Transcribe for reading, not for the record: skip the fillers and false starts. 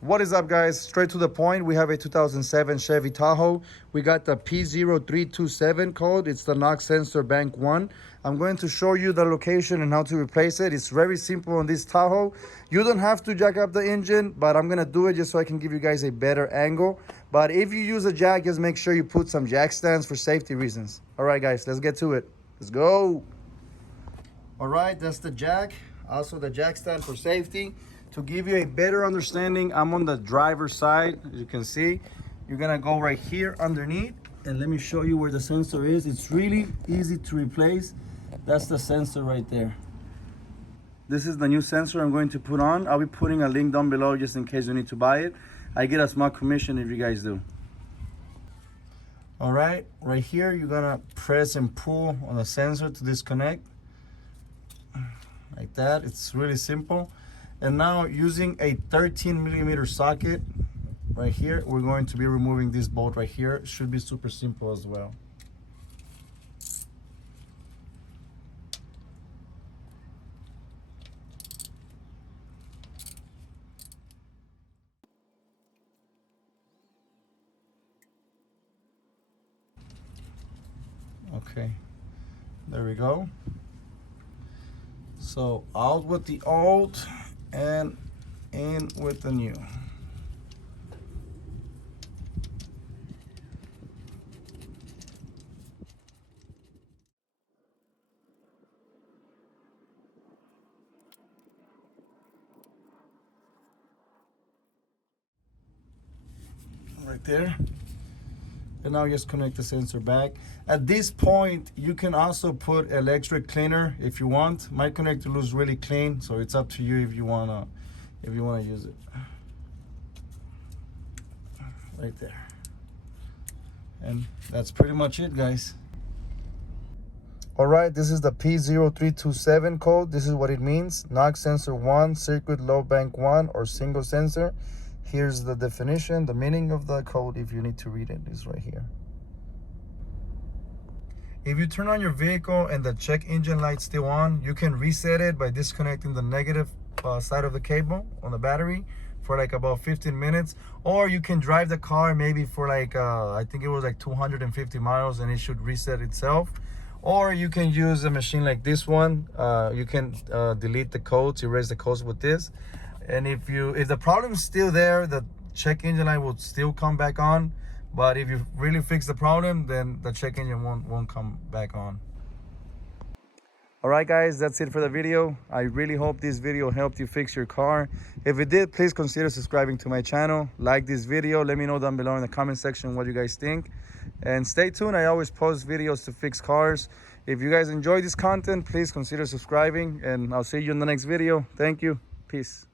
What is up, guys? Straight to the point. We have a 2007 Chevy Tahoe. We got the P0327 code. It's the knock sensor bank 1. I'm going to show you the location and how to replace it. It's very simple on this Tahoe. You don't have to jack up the engine, but I'm going to do it just so I can give you guys a better angle. But if you use a jack, just make sure you put some jack stands for safety reasons. All right, guys, let's get to it. Let's go. All right, that's the jack. Also the jack stand for safety. To give you a better understanding, I'm on the driver's side. As you can see, you're gonna go right here underneath, and let me show you where the sensor is. It's really easy to replace. That's the sensor right there. This is the new sensor I'm going to put on. I'll be putting a link down below just in case you need to buy it. I get a small commission if you guys do. All right, right here, you're gonna press and pull on the sensor to disconnect. Like that. It's really simple. And now, using a 13mm socket right here, we're going to be removing this bolt right here. It should be super simple as well. Okay, there we go. So out with the old and in with the new. Right there. And now just connect the sensor back. At this point, you can also put electric cleaner if you want. My connector looks really clean, so it's up to you if you wanna use it. Right there. And that's pretty much it, guys. All right, this is the P0327 code. This is what it means: knock sensor 1, circuit low bank 1, or single sensor. Here's the definition. The meaning of the code, if you need to read it, is right here. If you turn on your vehicle and the check engine light's still on, you can reset it by disconnecting the negative side of the cable on the battery for like about 15 minutes. Or you can drive the car maybe for like, I think it was like 250 miles, and it should reset itself. Or you can use a machine like this one. You can delete the codes, erase the codes with this. And if the problem is still there, the check engine light will still come back on. But if you really fix the problem, then the check engine won't come back on. All right, guys, that's it for the video. I really hope this video helped you fix your car. If it did, please consider subscribing to my channel. Like this video. Let me know down below in the comment section what you guys think. And stay tuned. I always post videos to fix cars. If you guys enjoy this content, please consider subscribing. And I'll see you in the next video. Thank you. Peace.